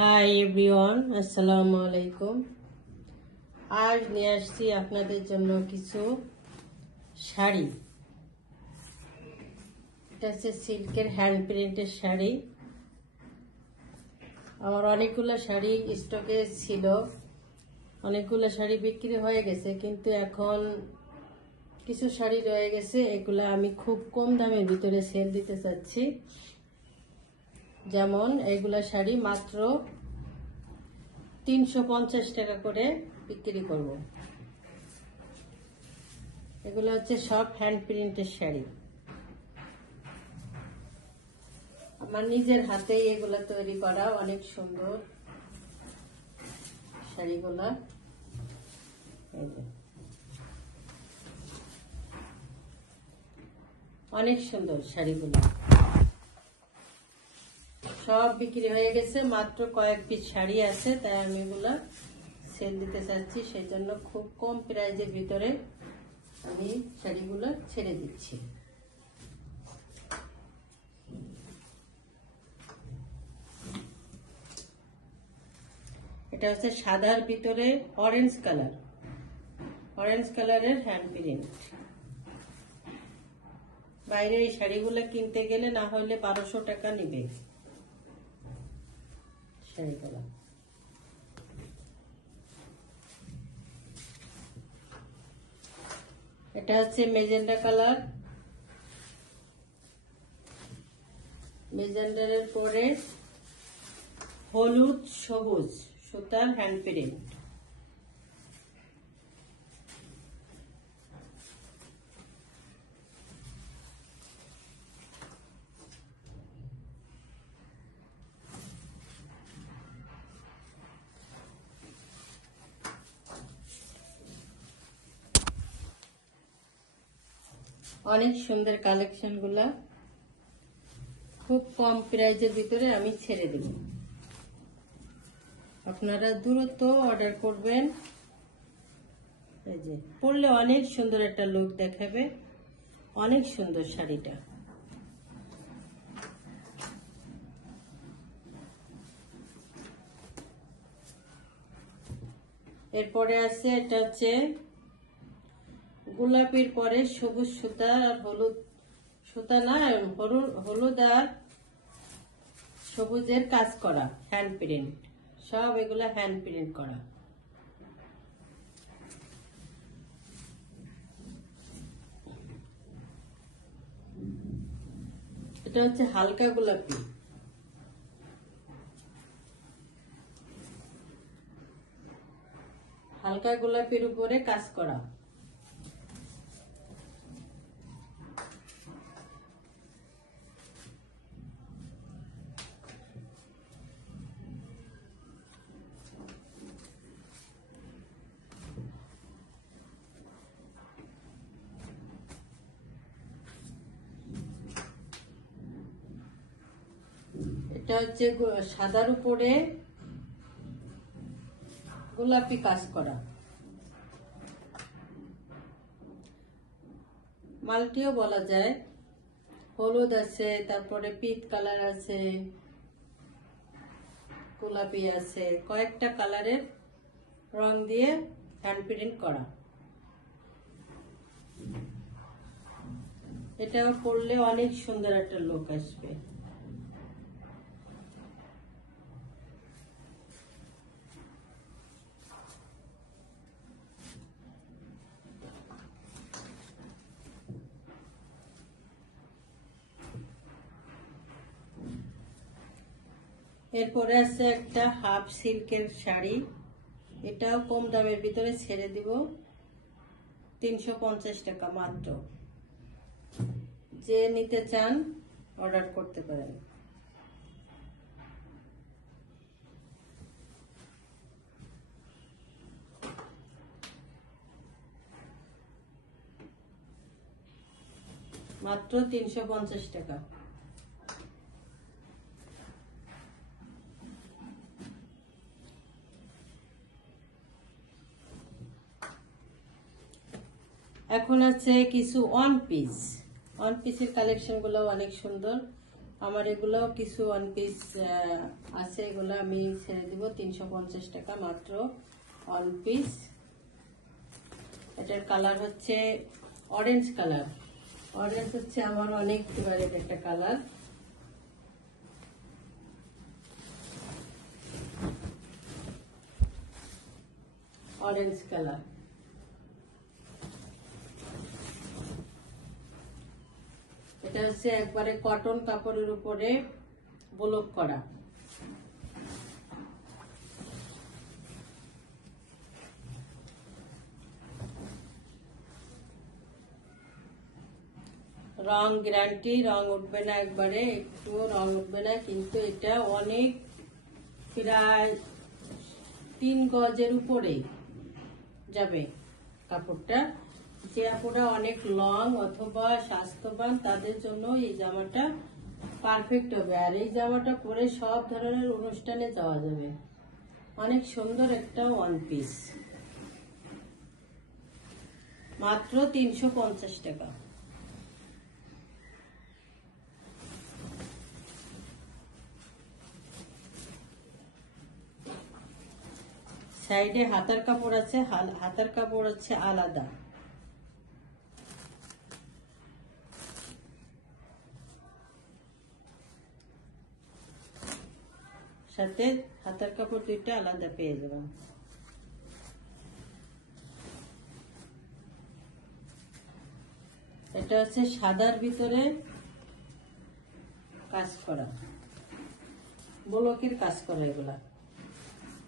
Hi everyone, আসসালামু আলাইকুম। আজ নিয়ে আসছি আপনাদের জন্য কিছু শাড়ি। এটা হচ্ছে সিল্কের হ্যান্ড প্রিন্টের শাড়ি। আমার অনেকগুলো শাড়ি স্টকে ছিল, অনেকগুলো শাড়ি বিক্রি হয়ে গেছে, কিন্তু এখন কিছু শাড়ি রয়ে গেছে। এগুলো আমি খুব কম দামের ভিতরে সেল দিতে চাচ্ছি। যেমন এইগুলা শাড়ি মাত্র 350 টাকা করে বিক্রি করব। এগুলো হচ্ছে সব হ্যান্ড প্রিন্টের শাড়ি। আমার নিজের হাতেই এগুলা তৈরি করা, অনেক সুন্দর শাড়িগুলা। অনেক সুন্দর শাড়িগুলা, সব বিক্রি হয়ে গেছে, মাত্র কয়েক পিস শাড়ি আছে, তাই আমি এগুলা সেল দিতে চাচ্ছি। সেই জন্য খুব কম প্রাইজের ভিতরে আমি শাড়িগুলো ছেড়ে দিচ্ছি। এটা হচ্ছে সাদার ভিতরে অরেঞ্জ কালারের হ্যান্ড প্রিন্ট। বাইরে এই শাড়িগুলো কিনতে গেলে না হলে 1200 টাকা নিবে শাড়িগুলো। এটা হচ্ছে মেজেন্ডা কালার, মেজেন্ডারের পরে হলুদ সবুজ সুতার হ্যান্ড প্রিন্ট। অনেক সুন্দর কালেকশন গুলা, খুব কম প্রাইজের ভিতরে আমি ছেড়ে দিব। আপনারা দ্রুত অর্ডার করবেন। এই যে পরলে অনেক সুন্দর একটা লুক দেখাবে, অনেক সুন্দর শাড়িটা। এরপরে আছে, এটা হচ্ছে গোলাপির পরে সবুজ সুতা আর হলুদ সুতা, না হলুদ আর সবুজের কাজ করা হ্যান্ড প্রিন্ট। সব এগুলা হ্যান্ড প্রিন্ট করা। এটা হচ্ছে হালকা গোলাপি, হালকা গোলাপির উপরে কাজ করা। এটা হচ্ছে সাদার উপরে গোলাপি কাজ করা। মাল্টিও বলা যায়। হলুদ আছে, তারপরে পিচ কালার আছে, গোলাপি আছে, কয়েকটা কালারের রং দিয়ে হ্যান্ড প্রিন্ট করা। এটা পরলে অনেক সুন্দর একটা লুক আসবে। এরপরে আছে একটা হাফ সিল্কের শাড়ি। এটাও কম দামের ভিতরে ছেড়ে দিব, 350 টাকা মাত্র। যে নিতে চান অর্ডার করতে পারেন। মাত্র 350 টাকা। এখন আছে কিছু ওয়ান পিসের কালেকশন গুলো অনেক সুন্দর। আমার এগুলো কিছু ওয়ান পিস আছে, এগুলো আমি ছেড়ে দিব 350 টাকা মাত্র ওয়ান পিস। এটার কালার হচ্ছে অরেঞ্জ কালার। অরেঞ্জ হচ্ছে আমার অনেক ফেভারিট একটা কালার। অরেঞ্জ কালার, এটা হচ্ছে একবারে কটন কাপড়ের উপরে ব্লক করা। রং গ্যারান্টি, রং উঠবে না, একবারে একটু রং উঠবে না। কিন্তু এটা অনেক, প্রায় 3 গজের উপরে যাবে কাপড়টা। যে আপুরা অনেক লং অথবা স্বাস্থ্যবান তাদের জন্য এই জামাটা পারফেক্ট হবে। আর এই জামাটা পরে সব ধরনের অনুষ্ঠানে যাওয়া যাবে। অনেক সুন্দর একটা ওয়ান পিস, মাত্র 350 টাকা। সাইডে হাতার কাপড় আছে, হাতার কাপড় হচ্ছে আলাদা। সাথে হাতার কাপড় দুইটা আলাদা পেয়ে যাবেন। এটা হচ্ছে সাদার ভিতরে কাজ করা, ব্লকের কাজ করা এগুলা।